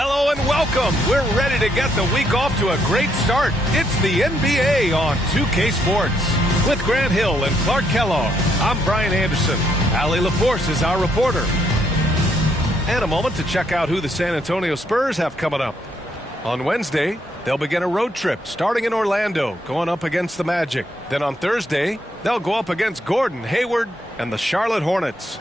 Hello and welcome. We're ready to get the week off to a great start. It's the NBA on 2K Sports. With Grant Hill and Clark Kellogg, I'm Brian Anderson. Allie LaForce is our reporter. And a moment to check out who the San Antonio Spurs have coming up. On Wednesday, they'll begin a road trip starting in Orlando, going up against the Magic. Then on Thursday, they'll go up against Gordon Hayward and the Charlotte Hornets.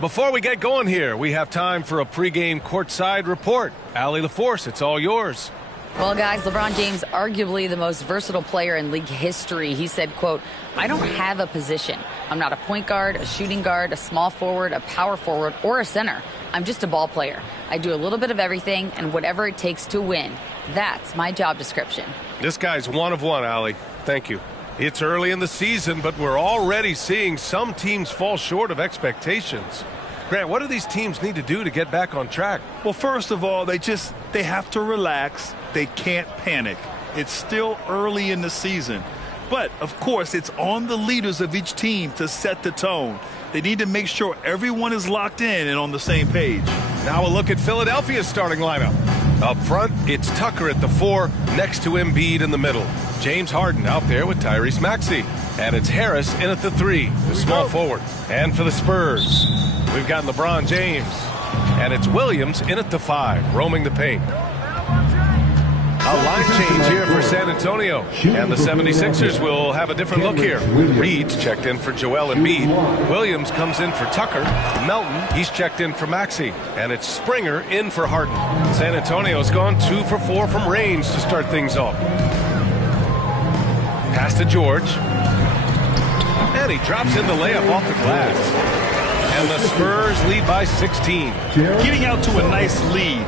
Before we get going here, we have time for a pregame courtside report. Allie LaForce, it's all yours. Well, guys, LeBron James, arguably the most versatile player in league history. He said, quote, "I don't have a position. I'm not a point guard, a shooting guard, a small forward, a power forward, or a center. I'm just a ball player. I do a little bit of everything and whatever it takes to win. That's my job description." This guy's one of one, Allie. Thank you. It's early in the season, but we're already seeing some teams fall short of expectations. Grant, what do these teams need to do to get back on track? Well, first of all, they have to relax. They can't panic. It's still early in the season. But, of course, it's on the leaders of each team to set the tone. They need to make sure everyone is locked in and on the same page. Now a look at Philadelphia's starting lineup. Up front, it's Tucker at the 4, next to Embiid in the middle. James Harden out there with Tyrese Maxey. And it's Harris in at the 3, the small forward. And for the Spurs, we've got LeBron James. And it's Williams in at the 5, roaming the paint. A line change here for San Antonio. And the 76ers will have a different look here. Reed's checked in for Joel Embiid. Williams comes in for Tucker. Melton, he's checked in for Maxey. And it's Springer in for Harden. San Antonio's gone 2 for 4 from range to start things off. Pass to George. And he drops in the layup off the glass. And the Spurs lead by 16. Getting out to a nice lead.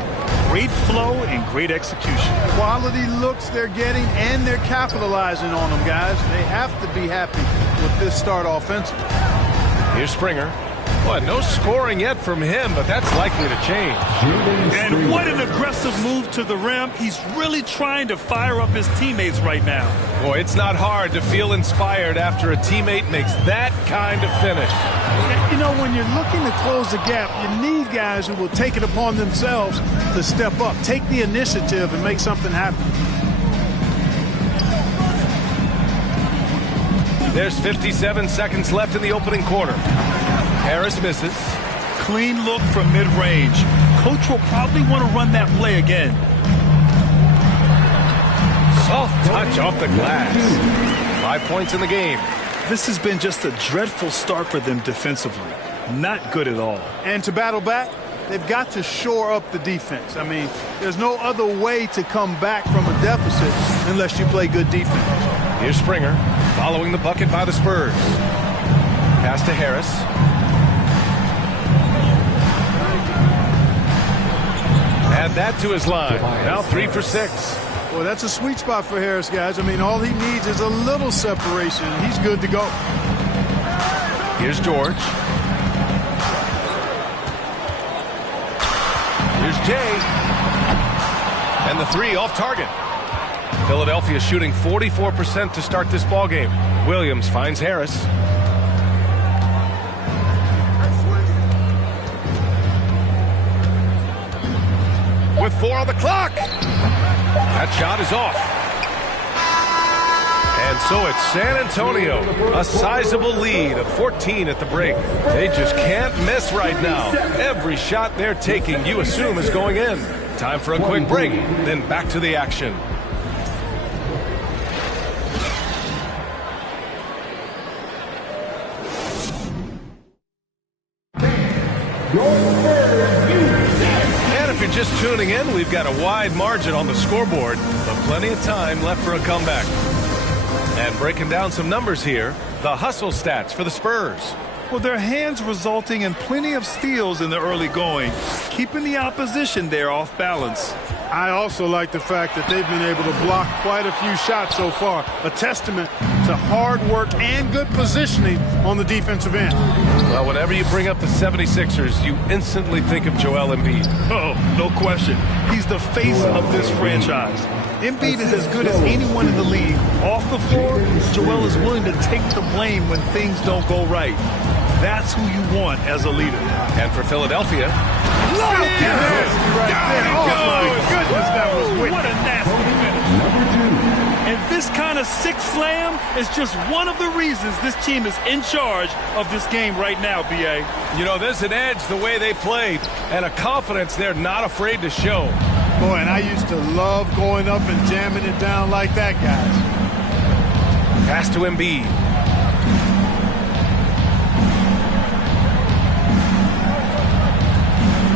Great flow and great execution. Quality looks they're getting, and they're capitalizing on them, guys. They have to be happy with this start offensively. Here's Springer. Well, no scoring yet from him, but that's likely to change. And what an aggressive move to the rim. He's really trying to fire up his teammates right now. Boy, it's not hard to feel inspired after a teammate makes that kind of finish. You know, when you're looking to close the gap, you need guys who will take it upon themselves to step up, take the initiative, and make something happen. There's 57 seconds left in the opening quarter. Harris misses. Clean look from mid-range. Coach will probably want to run that play again. Soft touch off the glass. 5 points in the game. This has been just a dreadful start for them defensively. Not good at all. And to battle back, they've got to shore up the defense. I mean, there's no other way to come back from a deficit unless you play good defense. Here's Springer following the bucket by the Spurs. Pass to Harris. Add that to his line. Now 3 for 6. Well, that's a sweet spot for Harris, guys. I mean, all he needs is a little separation. He's good to go. Here's George. Here's Jay. And the 3 off target. Philadelphia shooting 44% to start this ballgame. Williams finds Harris. With 4 on the clock. That shot is off. And so it's San Antonio, a sizable lead of 14 at the break. They just can't miss right now. Every shot they're taking, you assume, is going in. Time for a quick break, then back to the action. Just tuning in, we've got a wide margin on the scoreboard, but plenty of time left for a comeback. And breaking down some numbers here, the hustle stats for the Spurs. Well, their hands resulting in plenty of steals in the early going, keeping the opposition there off balance. I also like the fact that they've been able to block quite a few shots so far, a testament to hard work and good positioning on the defensive end. Well, whenever you bring up the 76ers, you instantly think of Joel Embiid. Oh, no question. He's the face of this franchise. Embiid is as good as anyone in the league. Off the floor, Joel is willing to take the blame when things don't go right. That's who you want as a leader. And for Philadelphia, right there. Oh, kind of six slam is just one of the reasons this team is in charge of this game right now, B.A. You know, there's an edge the way they played and a confidence they're not afraid to show. Boy, and I used to love going up and jamming it down like that, guys. Pass to Embiid.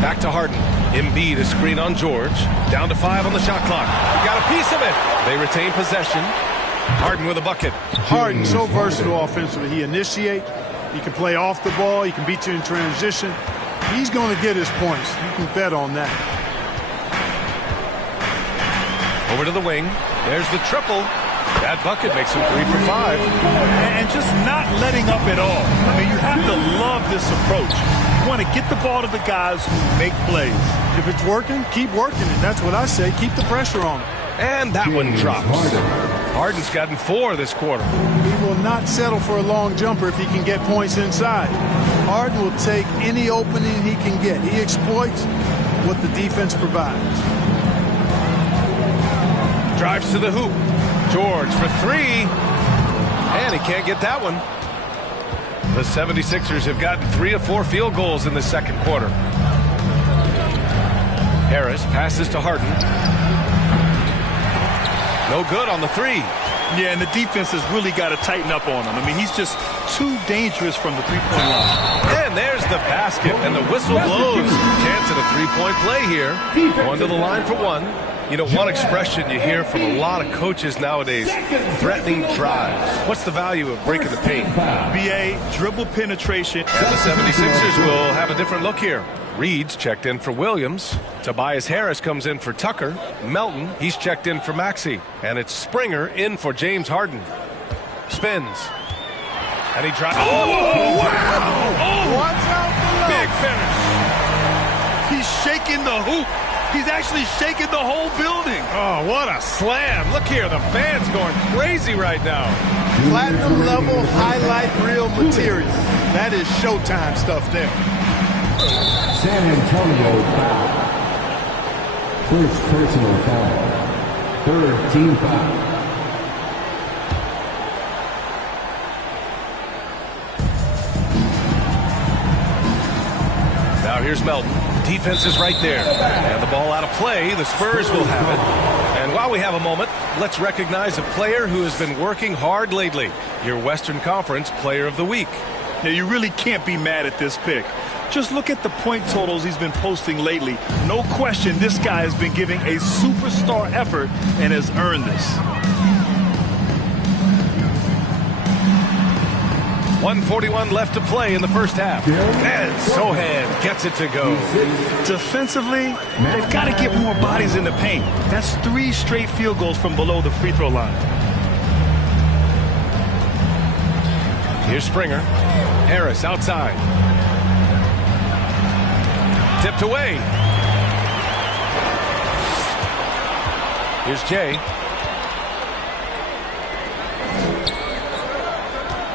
Back to Harden. Embiid, a screen on George. Down to 5 on the shot clock. He got a piece of it. They retain possession. Harden with a bucket. Harden, so versatile offensively. He initiates. He can play off the ball. He can beat you in transition. He's going to get his points. You can bet on that. Over to the wing. There's the triple. That bucket makes him 3 for 5. And just not letting up at all. I mean, you have to love this approach. You want to get the ball to the guys who make plays. If it's working, keep working it. That's what I say. Keep the pressure on him. And that one drops. Harden's gotten 4 this quarter. He will not settle for a long jumper if he can get points inside. Harden will take any opening he can get. He exploits what the defense provides. Drives to the hoop. George for 3. And he can't get that one. The 76ers have gotten 3 of 4 field goals in the second quarter. Harris passes to Harden. No good on the 3. Yeah, and the defense has really got to tighten up on him. I mean, he's just too dangerous from the three-point line. And there's the basket, and the whistle blows. Chance at a 3-point play here. Going to the line for 1. You know, one expression you hear from a lot of coaches nowadays, threatening drives. What's the value of breaking the paint? B.A., dribble penetration. And the 76ers will have a different look here. Reed's checked in for Williams. Tobias Harris comes in for Tucker. Melton, he's checked in for Maxey. And it's Springer in for James Harden. Spins. And he drives. Oh, wow! Oh, watch out below. Big finish. He's shaking the hoop. He's actually shaking the whole building. Oh, what a slam. Look here, the fans going crazy right now. Platinum level highlight reel material. That is Showtime stuff there. San Antonio foul. First personal foul. Third team foul. Now here's Melton. Defense is right there. And the ball out of play. The Spurs will have it. And while we have a moment, let's recognize a player who has been working hard lately. Your Western Conference Player of the Week. Now, you really can't be mad at this pick. Just look at the point totals he's been posting lately. No question, this guy has been giving a superstar effort and has earned this. 1:41 left to play in the first half. And Sohan gets it to go. Defensively, they've got to get more bodies in the paint. That's 3 straight field goals from below the free throw line. Here's Springer. Harris outside. Tipped away. Here's Jay.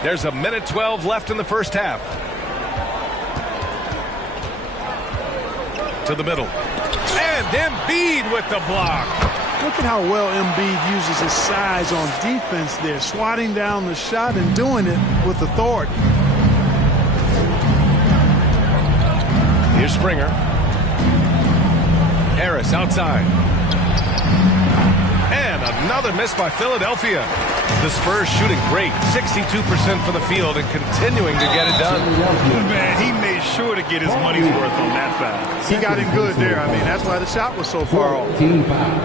There's 1:12 left in the first half. To the middle. And Embiid with the block. Look at how well Embiid uses his size on defense there, swatting down the shot and doing it with authority. Here's Springer. Harris outside. And another miss by Philadelphia. The Spurs shooting great, 62% for the field and continuing to get it done. Man, he made sure to get his money's worth on that foul. He got him good there. I mean, that's why the shot was so far off. Team foul.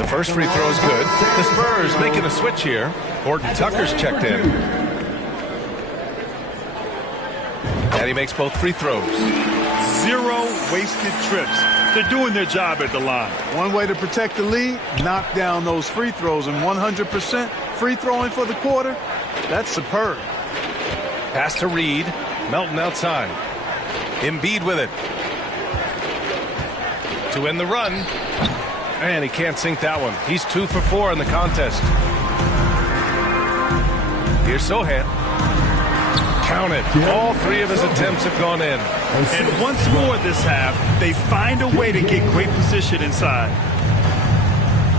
The first free throw is good. The Spurs making a switch here. Horton Tucker's checked in. And he makes both free throws. 0 wasted trips. They're doing their job at the line. One way to protect the lead, knock down those free throws, and 100% free throwing for the quarter, that's superb. Pass to Reed. Melton outside. Embiid with it. To end the run. And he can't sink that one. He's 2 for 4 in the contest. Here's Sohan. Count it. All 3 of his attempts have gone in. And once more this half, they find a way to get great position inside.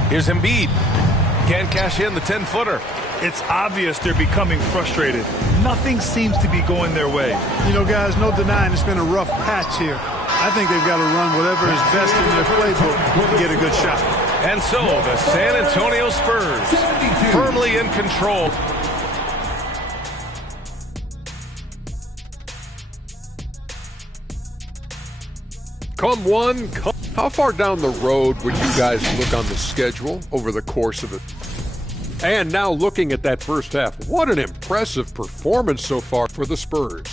Here's Embiid. can't cash in the 10-footer. It's obvious they're becoming frustrated. Nothing seems to be going their way. You know, guys, no denying it's been a rough patch here. I think they've got to run whatever is best in their playbook to get a good shot. And so the San Antonio Spurs firmly in control. Come one, come. How far down the road would you guys look on the schedule over the course of it? And now looking at that first half, what an impressive performance so far for the Spurs.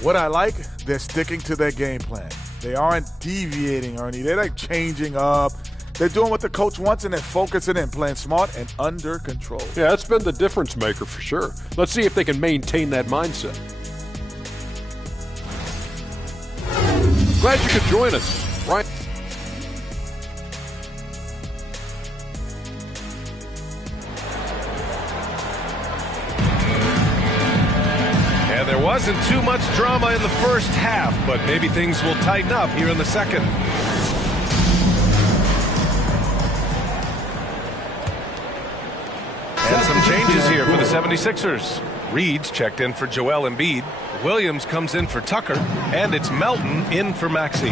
What I like, they're sticking to their game plan. They aren't deviating, Ernie. They're like changing up. They're doing what the coach wants, and they're focusing and playing smart and under control. Yeah, that's been the difference maker for sure. Let's see if they can maintain that mindset. Glad you could join us, Ryan. And there wasn't too much drama in the first half, but maybe things will tighten up here in the second. And some changes here for the 76ers. Reed's checked in for Joel Embiid. Williams comes in for Tucker. And it's Melton in for Maxey.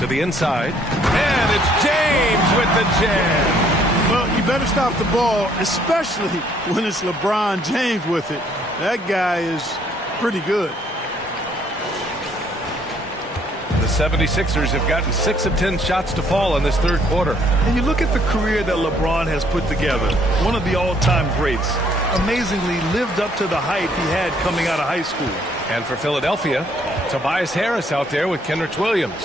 To the inside. And it's James with the jam. Well, you better stop the ball, especially when it's LeBron James with it. That guy is pretty good. The 76ers have gotten 6 of 10 shots to fall in this third quarter. And you look at the career that LeBron has put together, one of the all-time greats. Amazingly lived up to the hype he had coming out of high school. And for Philadelphia, Tobias Harris out there with Kenrich Williams.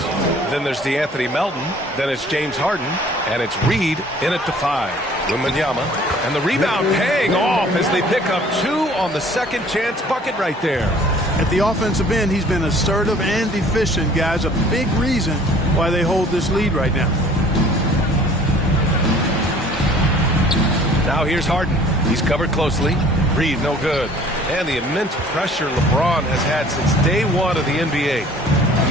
Then there's DeAnthony Melton. Then it's James Harden. And it's Reed in at the 5. Wembanyama. And the rebound paying off as they pick up 2 on the second chance bucket right there. At the offensive end, he's been assertive and efficient, guys. A big reason why they hold this lead right now. Now here's Harden. He's covered closely. Reed no good. And the immense pressure LeBron has had since day one of the NBA.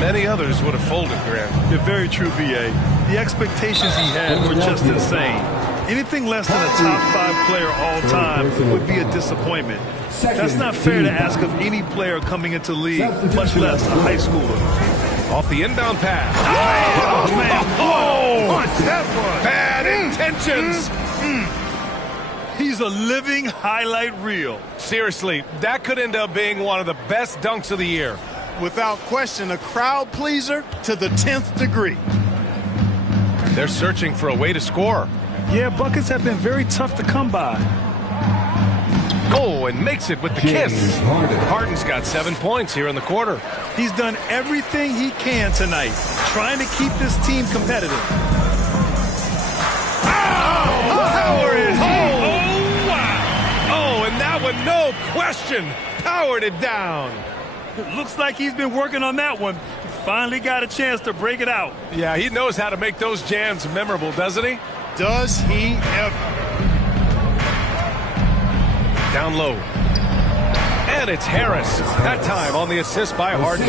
Many others would have folded, Grant. You're very true, B.A. The expectations he had were just insane. Anything less than a top 5 player all time would be a disappointment. That's not fair to ask of any player coming into the league, much less a high schooler. Off the inbound pass. Oh, man. Oh, Punch that one. bad intentions. He's a living highlight reel. Seriously, that could end up being one of the best dunks of the year. Without question, a crowd pleaser to the 10th degree. They're searching for a way to score. Yeah, buckets have been very tough to come by. Oh, and makes it with the kiss. Harden's got 7 points here in the quarter. He's done everything he can tonight, trying to keep this team competitive. Powered it home. Oh, wow. Oh, and that one, no question, powered it down. Looks like he's been working on that one. Finally got a chance to break it out. Yeah, he knows how to make those jams memorable, doesn't he? Does he ever? Down low. And it's Harris. That time on the assist by Harden.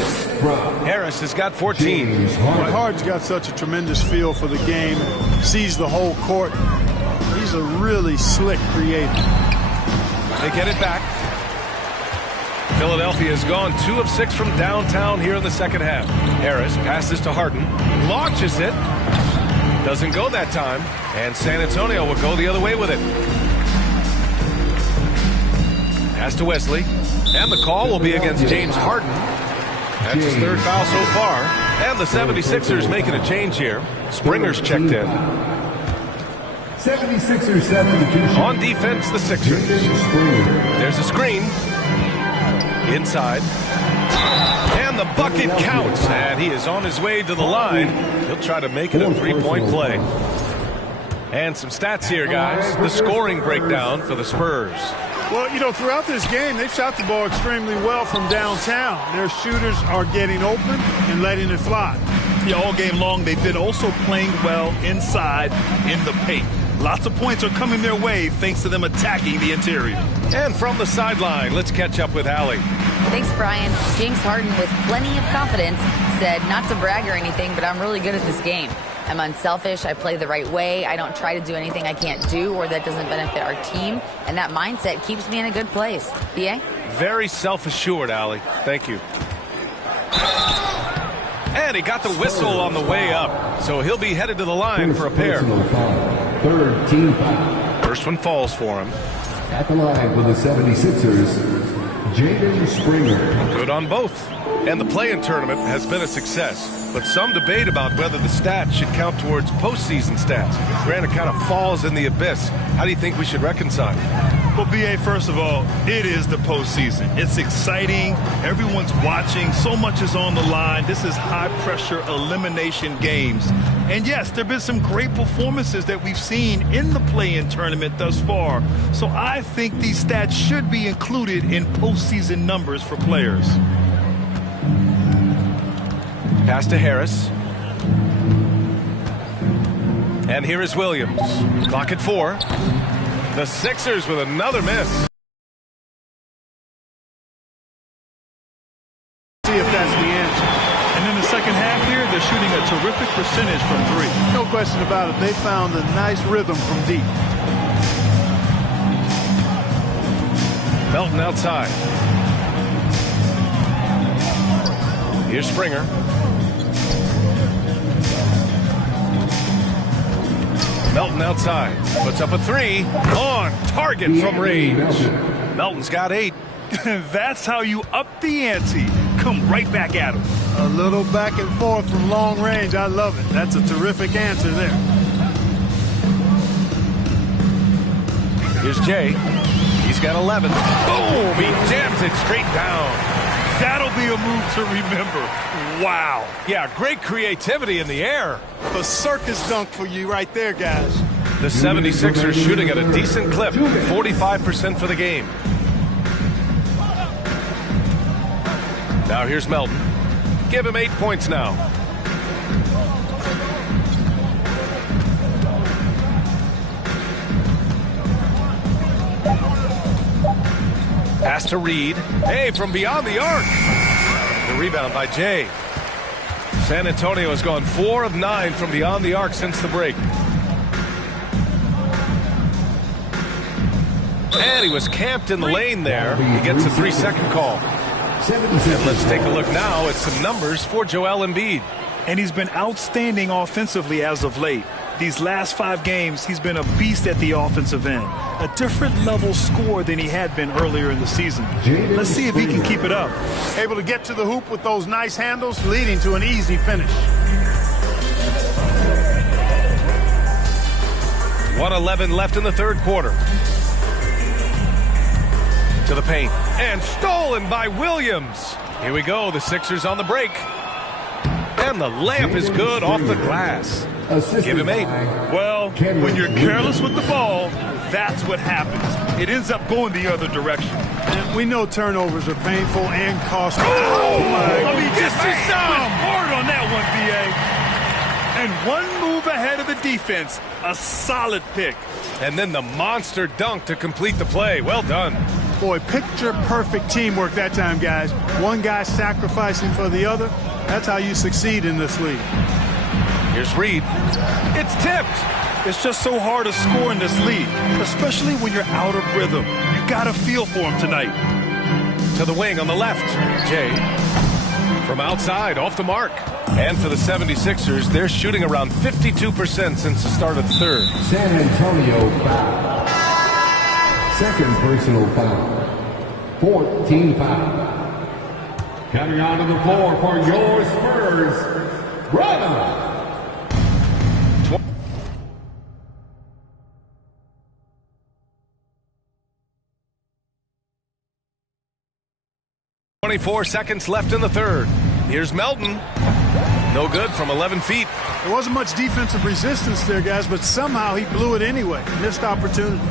Harris has got 14. But Harden's got such a tremendous feel for the game. Sees the whole court. He's a really slick creator. They get it back. Philadelphia has gone 2 of 6 from downtown here in the second half. Harris passes to Harden. Launches it. Doesn't go that time. And San Antonio will go the other way with it. Pass to Wesley. And the call will be against James Harden. That's his 3rd foul so far. And the 76ers making a change here. Springer's checked in. 76ers substitution. On defense, the Sixers. There's a screen. Inside. And the bucket counts. And he is on his way to the line. He'll try to make it a 3-point play. And some stats here, guys. The scoring breakdown for the Spurs. Well, you know, throughout this game, they've shot the ball extremely well from downtown. Their shooters are getting open and letting it fly. Yeah, all game long, they've been also playing well inside in the paint. Lots of points are coming their way thanks to them attacking the interior. And from the sideline, let's catch up with Allie. Thanks, Brian. James Harden, with plenty of confidence, said not to brag or anything, but I'm really good at this game. I'm unselfish. I play the right way. I don't try to do anything I can't do or that doesn't benefit our team. And that mindset keeps me in a good place. BA? Very self-assured, Allie. Thank you. And he got the whistle on the way up, so he'll be headed to the line for a pair. Third team foul. First one falls for him. At the line for the 76ers, Jaden Springer. Good on both. And the play-in tournament has been a success, but some debate about whether the stats should count towards postseason stats. Granted, kind of falls in the abyss. How do you think we should reconcile? Well, BA, first of all, it is the postseason. It's exciting. Everyone's watching. So much is on the line. This is high-pressure elimination games. And, yes, there have been some great performances that we've seen in the play-in tournament thus far. So I think these stats should be included in postseason numbers for players. Pass to Harris. And here is Williams. Clock at 4. The Sixers with another miss. See if that's the answer. And in the second half here, they're shooting a terrific percentage from 3. No question about it. They found a nice rhythm from deep. Melton outside. Here's Springer. Melton outside. Puts up a 3. On target from range. Melton's got 8. That's how you up the ante. Come right back at him. A little back and forth from long range. I love it. That's a terrific answer there. Here's Jay. He's got 11. Boom! He jams it straight down. That'll be a move to remember. Wow. Yeah, great creativity in the air. A circus dunk for you right there, guys. The 76ers shooting at a decent clip. 45% for the game. Now here's Melton. Give him 8 points now. Pass to Reed. Hey, from beyond the arc. The rebound by Jay. San Antonio has gone 4 of 9 from beyond the arc since the break. And he was camped in the lane there. He gets a 3-second call. And let's take a look now at some numbers for Joel Embiid. And he's been outstanding offensively as of late. These last 5 games, he's been a beast at the offensive end. A different level score than he had been earlier in the season. Let's see if he can keep it up. Able to get to the hoop with those nice handles, leading to an easy finish. 1:11 left in the third quarter. To the paint. And stolen by Williams. Here we go. The Sixers on the break. And the layup is good off the glass. Give him 8. Well, when you're careless with the ball, that's what happens. It ends up going the other direction. And we know turnovers are painful and costly. Oh, my. I mean, just hard on that one, B.A. And one move ahead of the defense. A solid pick. And then the monster dunk to complete the play. Well done. Boy, picture-perfect teamwork that time, guys. One guy sacrificing for the other. That's how you succeed in this league. Here's Reed. It's tipped. It's just so hard to score in this league, especially when you're out of rhythm. You got to feel for him tonight. To the wing on the left. Jay. From outside, off the mark. And for the 76ers, they're shooting around 52% since the start of the third. San Antonio foul. Second personal foul. 4th team foul. Coming onto the floor for your Spurs, brother. 24 seconds left in the third. Here's Melton. No good from 11 feet. There wasn't much defensive resistance there, guys, but somehow he blew it anyway. Missed opportunity.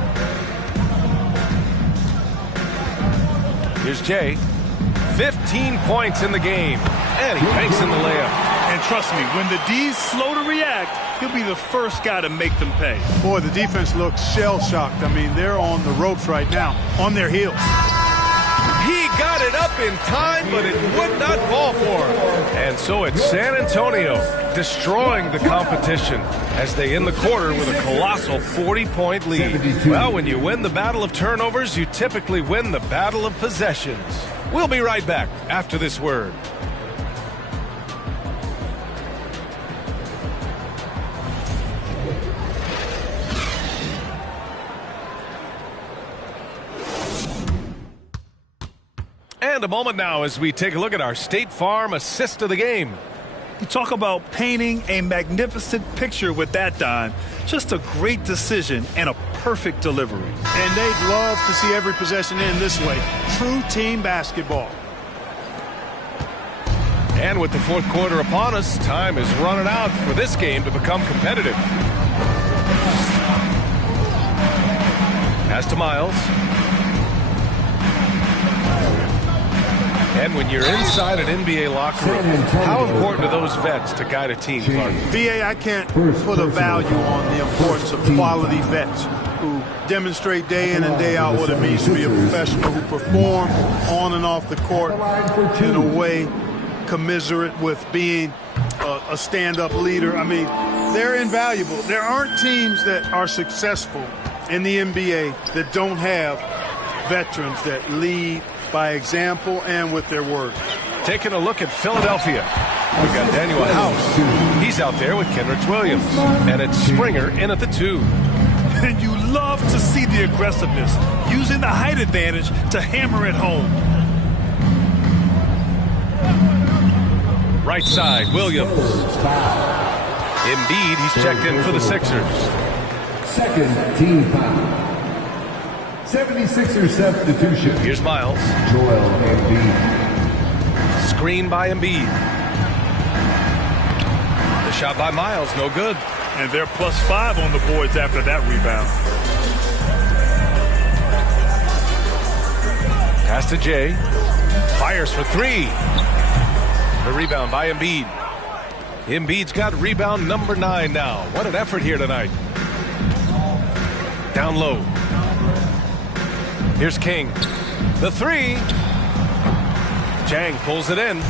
Here's Jay. 15 points in the game. And he banks in the layup. And trust me, when the D's slow to react, he'll be the first guy to make them pay. Boy, the defense looks shell-shocked. I mean, they're on the ropes right now, on their heels. He got got it up in time, but it would not fall for him. And so it's San Antonio destroying the competition as they end the quarter with a colossal 40-point lead. Well, when you win the battle of turnovers, you typically win the battle of possessions. We'll be right back after this word. And a moment now as we take a look at our State Farm assist of the game. You talk about painting a magnificent picture with that, Don. Just a great decision and a perfect delivery. And they'd love to see every possession end this way. True team basketball. And with the fourth quarter upon us, time is running out for this game to become competitive. Pass to Miles. And when you're inside an NBA locker room, how important are those vets to guide a team, Clark? VA, I can't put a value on the importance of quality vets who demonstrate day in and day out what it means to be a professional, who perform on and off the court in a way commiserate with being a stand-up leader. I mean, they're invaluable. There aren't teams that are successful in the NBA that don't have veterans that lead by example and with their words. Taking a look at Philadelphia. We've got Daniel House. He's out there with Kenrich Williams. And it's Springer in at the 2. And you love to see the aggressiveness, using the height advantage to hammer it home. Right side, Williams. Embiid, he's checked in for the Sixers. Second team foul. 76ers substitution. Here's Miles. Joel Embiid. Screen by Embiid. The shot by Miles, no good. And they're +5 on the boards after that rebound. Pass to Jay. Fires for 3. The rebound by Embiid. Embiid's got rebound number 9 now. What an effort here tonight. Down low. Here's King. The 3. Jang pulls it in.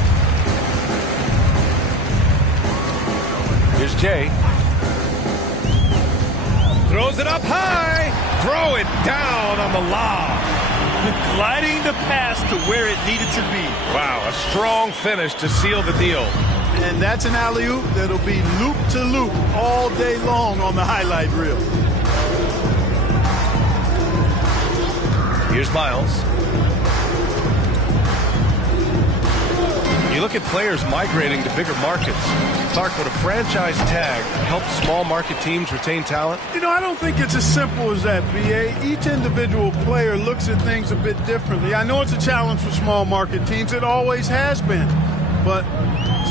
Here's Jay. Throws it up high. Throw it down on the lob. Gliding the pass to where it needed to be. Wow, a strong finish to seal the deal. And that's an alley-oop that'll be loop to loop all day long on the highlight reel. Here's Miles. You look at players migrating to bigger markets. Clark, would a franchise tag help small market teams retain talent? You know, I don't think it's as simple as that, BA. Each individual player looks at things a bit differently. I know it's a challenge for small market teams. It always has been. But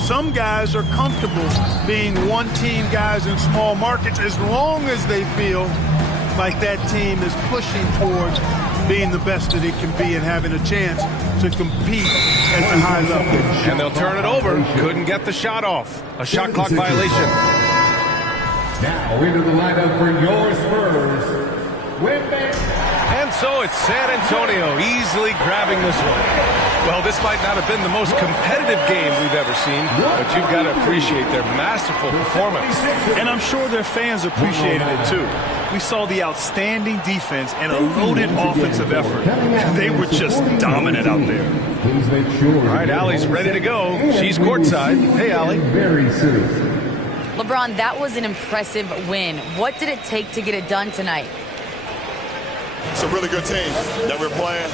some guys are comfortable being one-team guys in small markets as long as they feel like that team is pushing towards being the best that it can be and having a chance to compete at the high level. And they'll turn it over. Couldn't get the shot off. A shot clock violation. Now into the lineup for your Spurs. And so it's San Antonio easily grabbing this one. Well, this might not have been the most competitive game we've ever seen, but you've got to appreciate their masterful performance. And I'm sure their fans appreciated it too. We saw the outstanding defense and a loaded offensive effort. They were just dominant out there. All right, Allie's ready to go. She's courtside. Hey, Allie. Very soon. LeBron, that was an impressive win. What did it take to get it done tonight? It's a really good team that we're playing.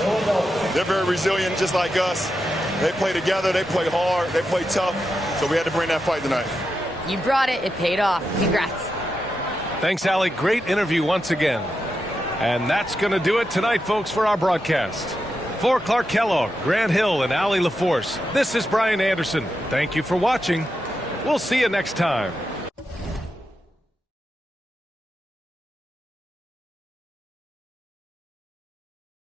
They're very resilient, just like us. They play together, they play hard, they play tough, so we had to bring that fight tonight. You brought it. It paid off. Congrats. Thanks, Allie. Great interview once again. And that's going to do it tonight, folks, for our broadcast. For Clark Kellogg, Grant Hill, and Allie LaForce, this is Brian Anderson. Thank you for watching. We'll see you next time.